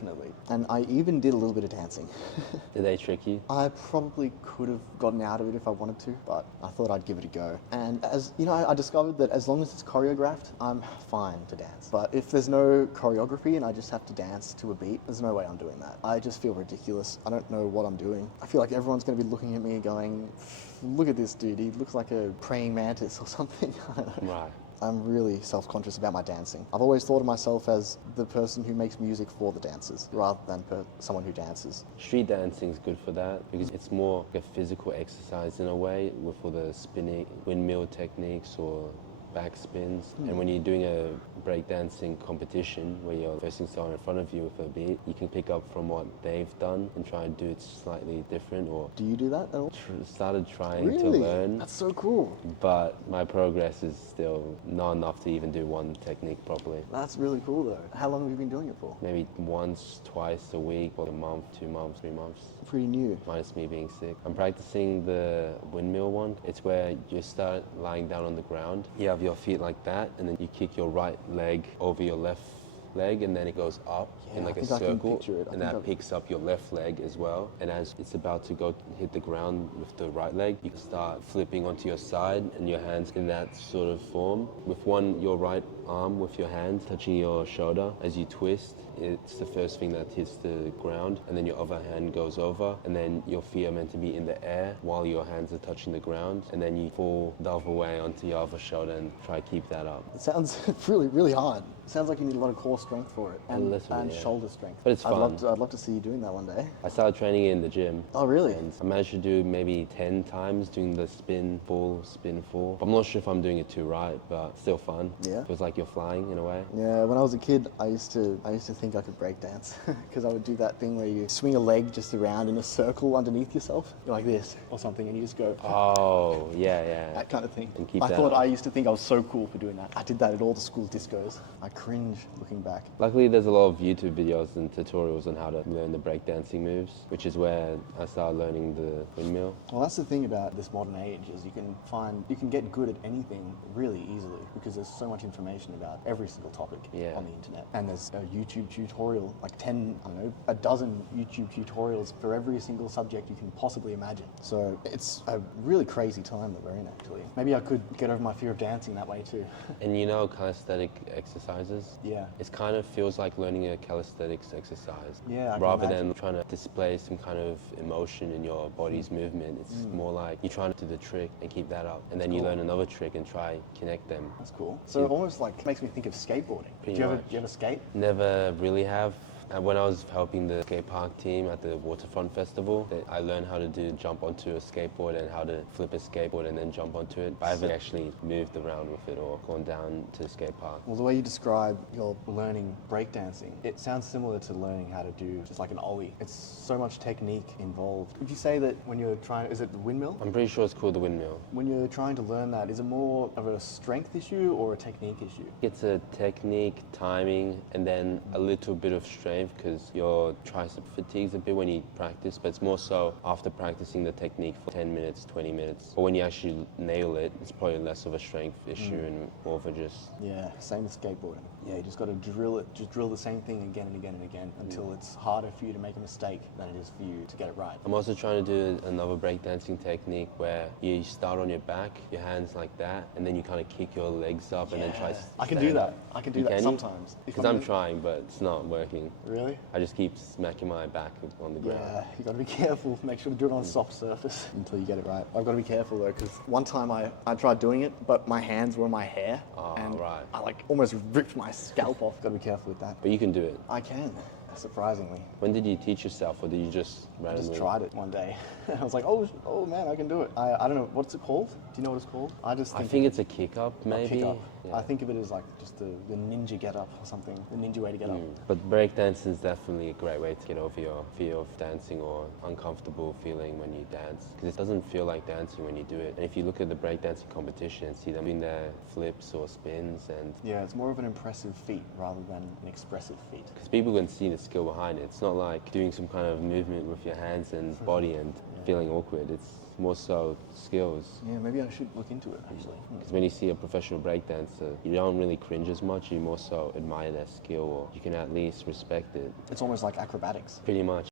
definitely. And I even did a little bit of dancing. Did they trick you? I probably could have gotten out of it if I wanted to, but I thought I'd give it a go. And as you know, I discovered that as long as it's choreographed, I'm fine to dance. But if there's no choreography and I just have to dance to a beat, there's no way I'm doing that. I just feel ridiculous. I don't know what I'm doing. I feel like everyone's going to be looking at me going, look at this dude, he looks like a praying mantis or something. I don't know. Right. I'm really self-conscious about my dancing. I've always thought of myself as the person who makes music for the dancers, rather than someone who dances. Street dancing is good for that because it's more like a physical exercise in a way with all the spinning, windmill techniques or back spins. And when you're doing a breakdancing competition where you're versing someone in front of you with a beat, you can pick up from what they've done and try and do it slightly different. Or do you do that at all? Started trying really? to learn. That's so cool. But my progress is still not enough to even do one technique properly. That's really cool though. How long have you been doing it for? Maybe once, twice a week, or a month, 2 months, 3 months. Pretty new. Minus me being sick. I'm practicing the windmill one. It's where you start lying down on the ground. You have your feet like that, and then you kick your right leg over your left leg, and then it goes up in like a circle, and that picks up your left leg as well. And as it's about to go hit the ground with the right leg, you can start flipping onto your side and your hands in that sort of form. With your right arm with your hand touching your shoulder as you twist, it's the first thing that hits the ground, and then your other hand goes over, and then your feet are meant to be in the air while your hands are touching the ground, and then you fall the other way onto your other shoulder and try to keep that up. It sounds really, really hard. It sounds like you need a lot of core strength for it, and shoulder strength. But it's fun. I'd love to see you doing that one day. I started training in the gym. Oh, really? And I managed to do maybe 10 times doing the spin, fall, spin, fall. I'm not sure if I'm doing it too right, but still fun. Yeah. Feels like you're flying in a way. Yeah, when I was a kid, I used to think I could break dance because I would do that thing where you swing a leg just around in a circle underneath yourself, like this or something, and you just go. Oh, yeah. That kind of thing. And keep I that thought up. I used to think I was so cool for doing that. I did that at all the school discos. I cringe looking back. Luckily, there's a lot of YouTube videos and tutorials on how to learn the breakdancing moves, which is where I started learning the windmill. Well, that's the thing about this modern age is you can get good at anything really easily because there's so much information about every single topic on the internet. And there's a YouTube tutorial, like a dozen YouTube tutorials for every single subject you can possibly imagine. So it's a really crazy time that we're in, actually. Maybe I could get over my fear of dancing that way too. And calisthenic exercises? Yeah. It kind of feels like learning a calisthenics exercise. Yeah, rather than trying to display some kind of emotion in your body's movement. It's more like you're trying to do the trick and keep that up. And then you learn another trick and try connect them. That's cool. So it almost like makes me think of skateboarding. Do you ever skate? Never really have. When I was helping the skate park team at the Waterfront Festival, I learned how to jump onto a skateboard and how to flip a skateboard and then jump onto it. But I haven't actually moved around with it or gone down to the skate park. Well, the way you describe your learning breakdancing, it sounds similar to learning how to do just like an ollie. It's so much technique involved. Would you say that when you're trying, is it the windmill? I'm pretty sure it's called the windmill. When you're trying to learn that, is it more of a strength issue or a technique issue? It's a technique, timing, and then a little bit of strength, because your tricep fatigues a bit when you practice, but it's more so after practicing the technique for 10 minutes, 20 minutes. But when you actually nail it, it's probably less of a strength issue and more of a just... Yeah, same with skateboarding. Yeah, you just got to drill it, just drill the same thing again and again and again until it's harder for you to make a mistake than it is for you to get it right. I'm also trying to do another breakdancing technique where you start on your back, your hands like that, and then you kind of kick your legs up and then try to I can do that. I can do that sometimes. Because I'm trying, but it's not working. Really? I just keep smacking my back on the ground. Yeah, you got to be careful. Make sure to do it on a soft surface until you get it right. I've got to be careful though, because one time I tried doing it, but my hands were in my hair. Oh, and right. I almost ripped my scalp off. Got to be careful with that. But you can do it. I can. Surprisingly. When did you teach yourself, or did you just randomly? I just tried it one day. I was like, oh man, I can do it. I don't know, what's it called? Do you know what it's called? I think it's a kick up, maybe. Kick up. Yeah. I think of it as like just the ninja get up or something, the ninja way to get up. But breakdance is definitely a great way to get over your fear of dancing or uncomfortable feeling when you dance, because it doesn't feel like dancing when you do it. And if you look at the breakdancing competition and see them doing their flips or spins, and yeah, it's more of an impressive feat rather than an expressive feat. Because people can see the skill behind it. It's not like doing some kind of movement with your hands and body and feeling awkward. It's more so skills. Yeah, maybe I should look into it actually. Because when you see a professional breakdancer, you don't really cringe as much. You more so admire their skill, or you can at least respect it. It's almost like acrobatics. Pretty much.